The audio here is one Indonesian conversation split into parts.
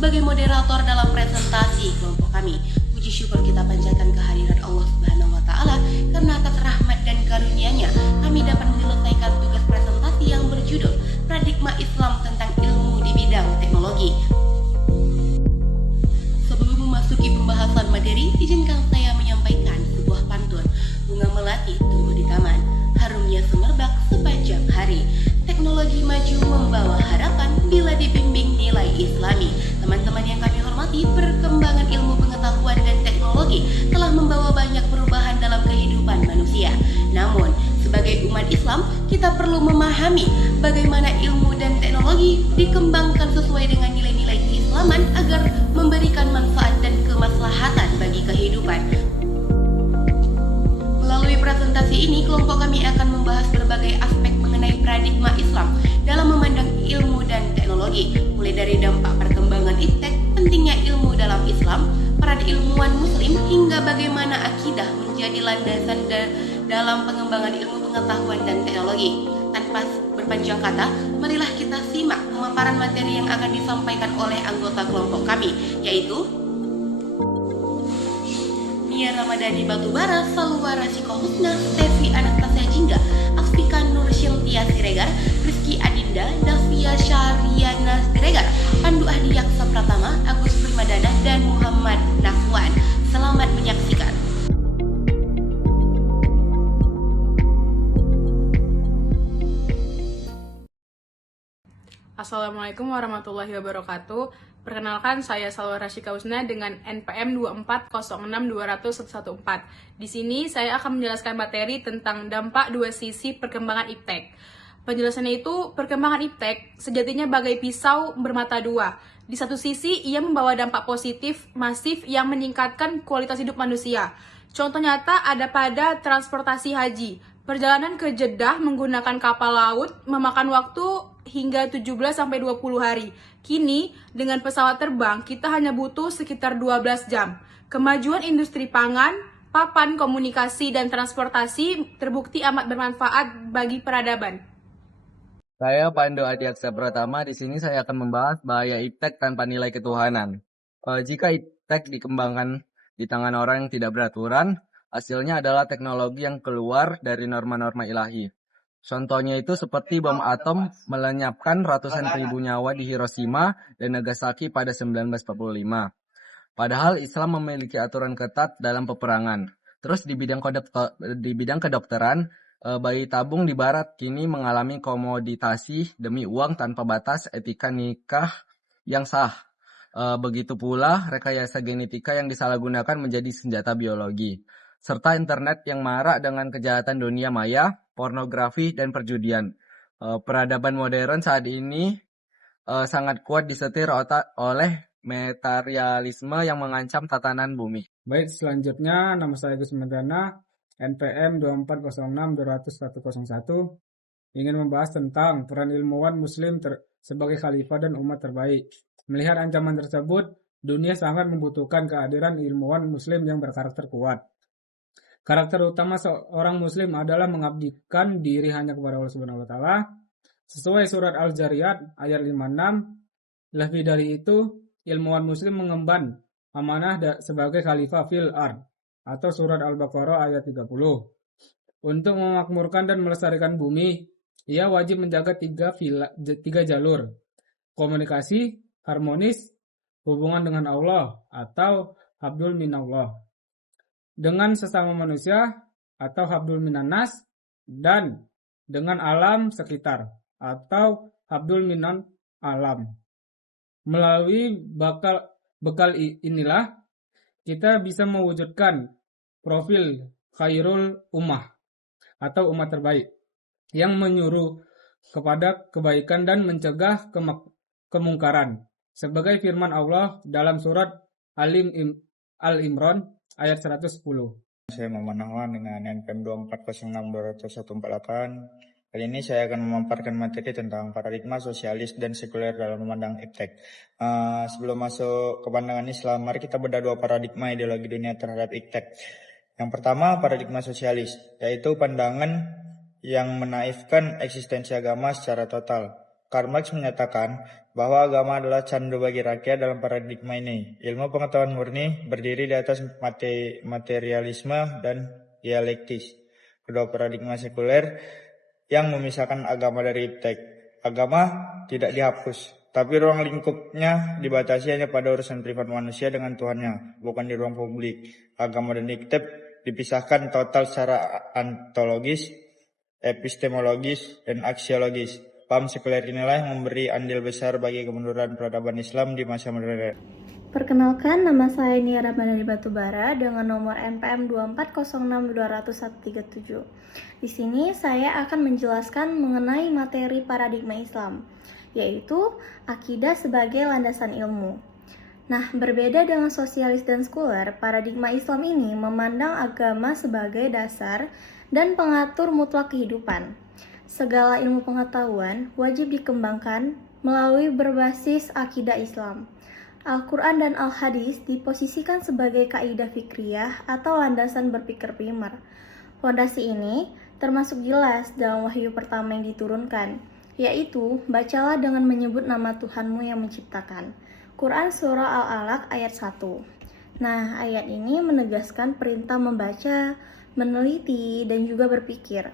sebagai moderator dalam presentasi kelompok kami. Puji syukur kita panjatkan kehadiran Allah Subhanahu wa Ta'ala karena atas rahmat dan karunia-Nya kami dapat menyelesaikan tugas presentasi yang berjudul Paradigma Islam tentang Ilmu di Bidang Teknologi. Sebelum memasuki pembahasan materi, izinkan saya menyampaikan sebuah pantun. Bunga melati tumbuh di taman, harumnya semerbak sepanjang hari. Teknologi maju membawa harapan bila dibimbing nilai Islami. Teman-teman yang kami hormati, perkembangan ilmu pengetahuan dan teknologi telah membawa banyak perubahan dalam kehidupan manusia. Namun, sebagai umat Islam, kita perlu memahami bagaimana ilmu dan teknologi dikembangkan sesuai dengan nilai-nilai keislaman agar memberikan manfaat dan kemaslahatan bagi kehidupan. Melalui presentasi ini, kelompok kami akan membahas berbagai aspek mengenai paradigma Islam dalam memandang ilmu dan teknologi, mulai dari dampak perkembangan iptek, pentingnya ilmu dalam Islam, peran ilmuwan muslim, hingga bagaimana akidah menjadi landasan dalam pengembangan ilmu pengetahuan dan teknologi. Tanpa berpanjang kata, marilah kita simak pemaparan materi yang akan disampaikan oleh anggota kelompok kami, yaitu Nia Ramadhani Batubara, Salwa Rasiko Husna, Stevi Anastasia Jingga, Asfika Nur Syiltia Siregar, Rizky Adinda, Davia Syariana Siregar, Pandu Ahdiyaksa Pratama, Agus Primadana, dan Muhammad Nafwan. Selamat menyaksikan. Assalamualaikum warahmatullahi wabarakatuh. Perkenalkan, saya Salwa Rasika Husna dengan NPM 240620014. Di sini saya akan menjelaskan materi tentang dampak dua sisi perkembangan iptek. Penjelasannya itu, perkembangan iptek sejatinya bagai pisau bermata dua. Di satu sisi, ia membawa dampak positif masif yang meningkatkan kualitas hidup manusia. Contoh nyata ada pada transportasi haji. Perjalanan ke Jeddah menggunakan kapal laut memakan waktu hingga 17-20 hari. Kini, dengan pesawat terbang, kita hanya butuh sekitar 12 jam. Kemajuan industri pangan, papan komunikasi, dan transportasi terbukti amat bermanfaat bagi peradaban. Saya Pandu Adiaksa Pratama. Di sini saya akan membahas bahaya iptek tanpa nilai ketuhanan. Jika iptek dikembangkan di tangan orang yang tidak beraturan, hasilnya adalah teknologi yang keluar dari norma-norma ilahi. Contohnya itu seperti bom atom melenyapkan ratusan ribu nyawa di Hiroshima dan Nagasaki pada 1945. Padahal Islam memiliki aturan ketat dalam peperangan. Terus di bidang kedokteran, bayi tabung di barat kini mengalami komoditasi demi uang tanpa batas etika nikah yang sah. Begitu pula rekayasa genetika yang disalahgunakan menjadi senjata biologi. Serta internet yang marak dengan kejahatan dunia maya, pornografi, dan perjudian. Peradaban modern saat ini sangat kuat disetir oleh materialisme yang mengancam tatanan bumi. Baik, selanjutnya nama saya Gus Medana, NPM 240620101, ingin membahas tentang peran ilmuwan muslim sebagai khalifah dan umat terbaik. Melihat ancaman tersebut, dunia sangat membutuhkan kehadiran ilmuwan muslim yang berkarakter kuat. Karakter utama seorang muslim adalah mengabdikan diri hanya kepada Allah Subhanahu wa Ta'ala. Sesuai surat Al-Zariyat ayat 56, lebih dari itu, ilmuwan muslim mengemban amanah sebagai khalifah fil ard, atau surat Al-Baqarah ayat 30. Untuk memakmurkan dan melestarikan bumi, ia wajib menjaga tiga jalur: komunikasi, harmonis, hubungan dengan Allah, atau habdul minallah, dengan sesama manusia atau habdul minannas, dan dengan alam sekitar atau habdul minan alam. Melalui bekal inilah kita bisa mewujudkan profil khairul ummah atau umat terbaik yang menyuruh kepada kebaikan dan mencegah kemungkaran, sebagai firman Allah dalam surat Al-Imran ayat 110. Saya Muhammad Nahwan dengan NPM 240620148. Kali ini saya akan memaparkan materi tentang paradigma sosialis dan sekuler dalam memandang iptek. Sebelum masuk ke pandangan Islam, mari kita bedah dua paradigma ideologi dunia terhadap iptek. Yang pertama, paradigma sosialis, yaitu pandangan yang menaifkan eksistensi agama secara total. Karl Marx menyatakan bahwa agama adalah candu bagi rakyat dalam paradigma ini. Ilmu pengetahuan murni berdiri di atas materialisme dan dialektis. Kedua paradigma sekuler yang memisahkan agama dari iptek. Agama tidak dihapus, tapi ruang lingkupnya dibatasi hanya pada urusan privat manusia dengan Tuhannya, bukan di ruang publik. Agama dan iptek dipisahkan total secara ontologis, epistemologis, dan aksiologis. Paham sekuler inilah yang memberi andil besar bagi kemunduran peradaban Islam di masa modern. Perkenalkan, nama saya Nia Ramadhani Batubara dengan nomor NPM 240620137. Di sini saya akan menjelaskan mengenai materi paradigma Islam, yaitu akidah sebagai landasan ilmu. Nah, berbeda dengan sosialis dan sekuler, paradigma Islam ini memandang agama sebagai dasar dan pengatur mutlak kehidupan. Segala ilmu pengetahuan wajib dikembangkan melalui berbasis akidah Islam. Al-Quran dan Al-Hadis diposisikan sebagai kaidah fikriyah atau landasan berpikir primer. Fondasi ini termasuk jelas dalam wahyu pertama yang diturunkan, yaitu bacalah dengan menyebut nama Tuhanmu yang menciptakan. Quran Surah Al-Alaq ayat 1. Nah, ayat ini menegaskan perintah membaca, meneliti, dan juga berpikir.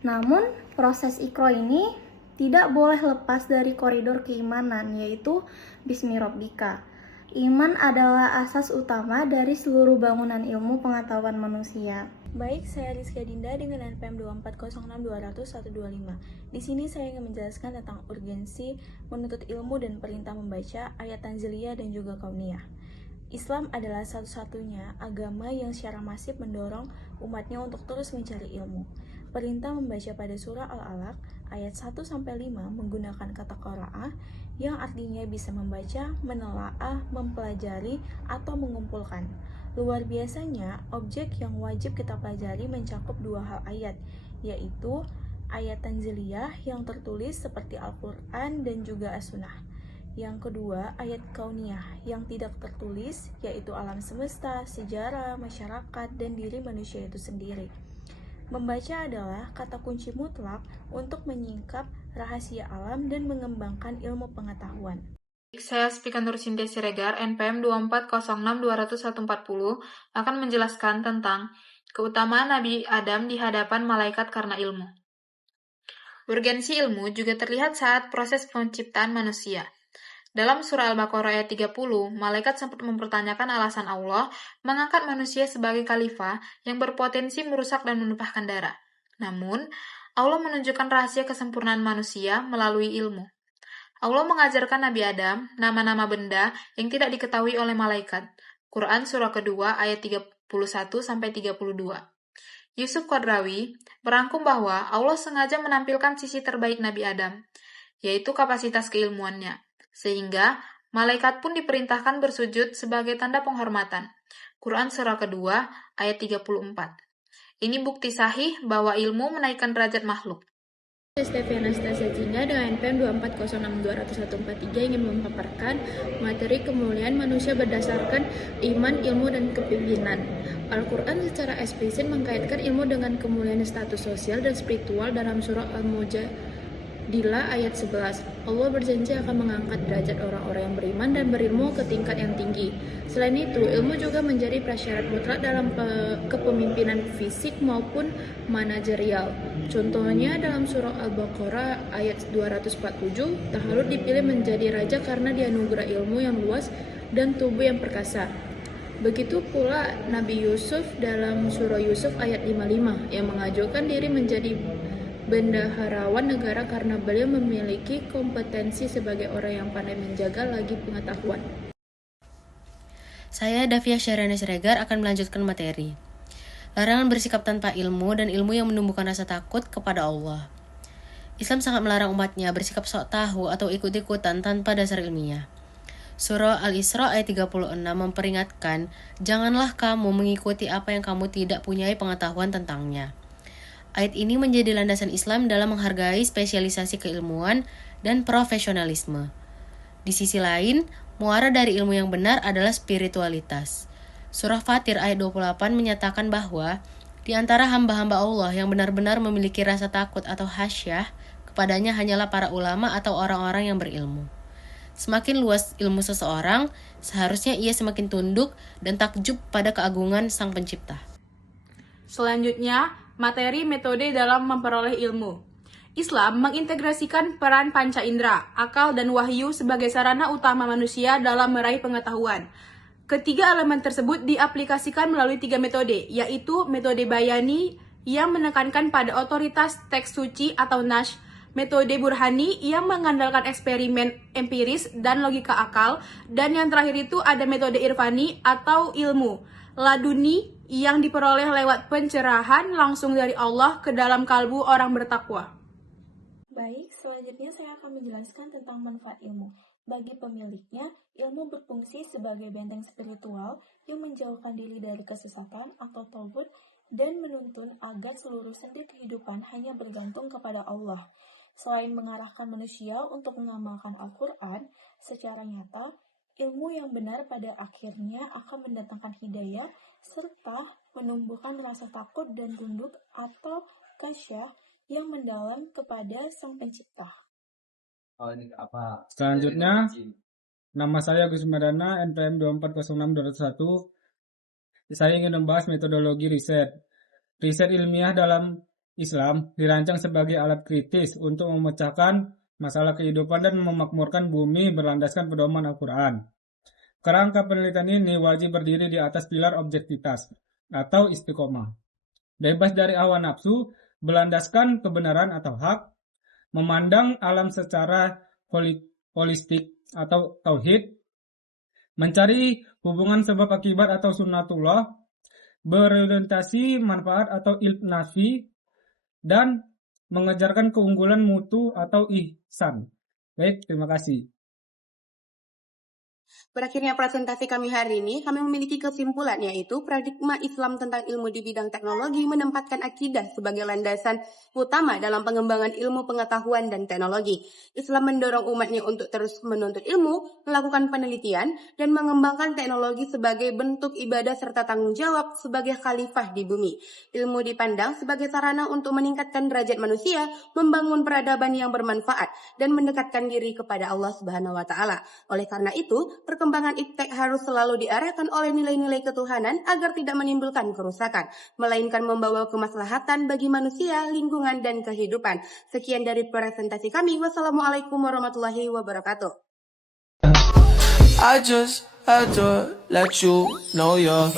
Namun, proses Iqra ini tidak boleh lepas dari koridor keimanan, yaitu Bismi Rabbika. Iman adalah asas utama dari seluruh bangunan ilmu pengetahuan manusia. Baik, saya Rizka Dinda dengan NPM 240620125. Di sini saya ingin menjelaskan tentang urgensi menuntut ilmu dan perintah membaca ayat Tanziliyah dan juga Kauniyah. Islam adalah satu-satunya agama yang secara masif mendorong umatnya untuk terus mencari ilmu. Perintah membaca pada surah Al-Alaq ayat 1-5 menggunakan kata qira'ah yang artinya bisa membaca, menelaah, mempelajari, atau mengumpulkan. Luar biasanya, objek yang wajib kita pelajari mencakup dua hal ayat, yaitu ayat Tanziliyah yang tertulis seperti Al-Quran dan juga As-Sunnah. Yang kedua, ayat Kauniyah yang tidak tertulis, yaitu alam semesta, sejarah, masyarakat, dan diri manusia itu sendiri. Membaca adalah kata kunci mutlak untuk menyingkap rahasia alam dan mengembangkan ilmu pengetahuan. Saya Spika Nur Cynthia Siregar, NPM 240620140, akan menjelaskan tentang keutamaan Nabi Adam di hadapan malaikat karena ilmu. Urgensi ilmu juga terlihat saat proses penciptaan manusia. Dalam surah Al-Baqarah ayat 30, malaikat sempat mempertanyakan alasan Allah mengangkat manusia sebagai khalifah yang berpotensi merusak dan menumpahkan darah. Namun, Allah menunjukkan rahasia kesempurnaan manusia melalui ilmu. Allah mengajarkan Nabi Adam nama-nama benda yang tidak diketahui oleh malaikat. Quran surah kedua ayat 31-32. Yusuf Qadrawi merangkum bahwa Allah sengaja menampilkan sisi terbaik Nabi Adam, yaitu kapasitas keilmuannya. Sehingga malaikat pun diperintahkan bersujud sebagai tanda penghormatan. Quran surah kedua ayat 34. Ini bukti sahih bahwa ilmu menaikkan derajat makhluk. Stefi Anastasia Cinda dengan NPM 240620143 ingin memaparkan materi kemuliaan manusia berdasarkan iman, ilmu, dan kepemimpinan. Al-Quran secara eksplisit mengkaitkan ilmu dengan kemuliaan status sosial dan spiritual dalam surah Al-Mujadilah ayat 11. Allah berjanji akan mengangkat derajat orang-orang yang beriman dan berilmu ke tingkat yang tinggi. Selain itu, ilmu juga menjadi prasyarat mutlak dalam kepemimpinan fisik maupun manajerial. Contohnya dalam surah Al-Baqarah ayat 247, Tahalut dipilih menjadi raja karena dianugerah ilmu yang luas dan tubuh yang perkasa. Begitu pula Nabi Yusuf dalam surah Yusuf ayat 55 yang mengajukan diri menjadi bendaharawan negara karena beliau memiliki kompetensi sebagai orang yang pandai menjaga lagi pengetahuan. Saya Davia Syariana Siregar akan melanjutkan materi. Larangan bersikap tanpa ilmu dan ilmu yang menumbuhkan rasa takut kepada Allah. Islam sangat melarang umatnya bersikap sok tahu atau ikut-ikutan tanpa dasar ilmiah. Surah Al-Isra ayat 36 memperingatkan, janganlah kamu mengikuti apa yang kamu tidak punyai pengetahuan tentangnya. Ayat ini menjadi landasan Islam dalam menghargai spesialisasi keilmuan dan profesionalisme. Di sisi lain, muara dari ilmu yang benar adalah spiritualitas. Surah Fatir ayat 28 menyatakan bahwa di antara hamba-hamba Allah yang benar-benar memiliki rasa takut atau khasyah kepadanya hanyalah para ulama atau orang-orang yang berilmu. Semakin luas ilmu seseorang, seharusnya ia semakin tunduk dan takjub pada keagungan Sang Pencipta. Selanjutnya, materi metode dalam memperoleh ilmu. Islam mengintegrasikan peran panca indera, akal, dan wahyu sebagai sarana utama manusia dalam meraih pengetahuan. Ketiga elemen tersebut diaplikasikan melalui 3 metode, yaitu metode bayani yang menekankan pada otoritas teks suci atau nash, metode burhani yang mengandalkan eksperimen empiris dan logika akal, dan yang terakhir itu ada metode irfani atau ilmu laduni yang diperoleh lewat pencerahan langsung dari Allah ke dalam kalbu orang bertakwa. Baik, selanjutnya saya akan menjelaskan tentang manfaat ilmu. Bagi pemiliknya, ilmu berfungsi sebagai benteng spiritual yang menjauhkan diri dari kesesatan atau taubat dan menuntun agar seluruh sendi kehidupan hanya bergantung kepada Allah. Selain mengarahkan manusia untuk mengamalkan Al-Quran, secara nyata, ilmu yang benar pada akhirnya akan mendatangkan hidayah serta menumbuhkan rasa takut dan tunduk atau khasyah yang mendalam kepada Sang Pencipta. Selanjutnya, nama saya Gus Madana, NPM 2406201. Saya ingin membahas metodologi riset. Riset ilmiah dalam Islam dirancang sebagai alat kritis untuk memecahkan masalah kehidupan dan memakmurkan bumi berlandaskan pedoman Al-Quran. Kerangka penelitian ini wajib berdiri di atas pilar objektivitas atau istiqomah. Bebas dari hawa nafsu, berlandaskan kebenaran atau hak, memandang alam secara holistik atau tauhid, mencari hubungan sebab akibat atau sunnatullah, berorientasi manfaat atau ilm nafi, dan mengejarkan keunggulan mutu atau ihsan. Baik, terima kasih. Berakhirnya presentasi kami hari ini, kami memiliki kesimpulan yaitu paradigma Islam tentang ilmu di bidang teknologi menempatkan akidah sebagai landasan utama dalam pengembangan ilmu pengetahuan dan teknologi. Islam mendorong umatnya untuk terus menuntut ilmu, melakukan penelitian, dan mengembangkan teknologi sebagai bentuk ibadah serta tanggung jawab sebagai khalifah di bumi. Ilmu dipandang sebagai sarana untuk meningkatkan derajat manusia, membangun peradaban yang bermanfaat, dan mendekatkan diri kepada Allah Subhanahu wa Ta'ala. Oleh karena itu, perkembangan iptek harus selalu diarahkan oleh nilai-nilai ketuhanan agar tidak menimbulkan kerusakan, melainkan membawa kemaslahatan bagi manusia, lingkungan, dan kehidupan. Sekian dari presentasi kami. Wassalamualaikum warahmatullahi wabarakatuh. I just had to let you know you're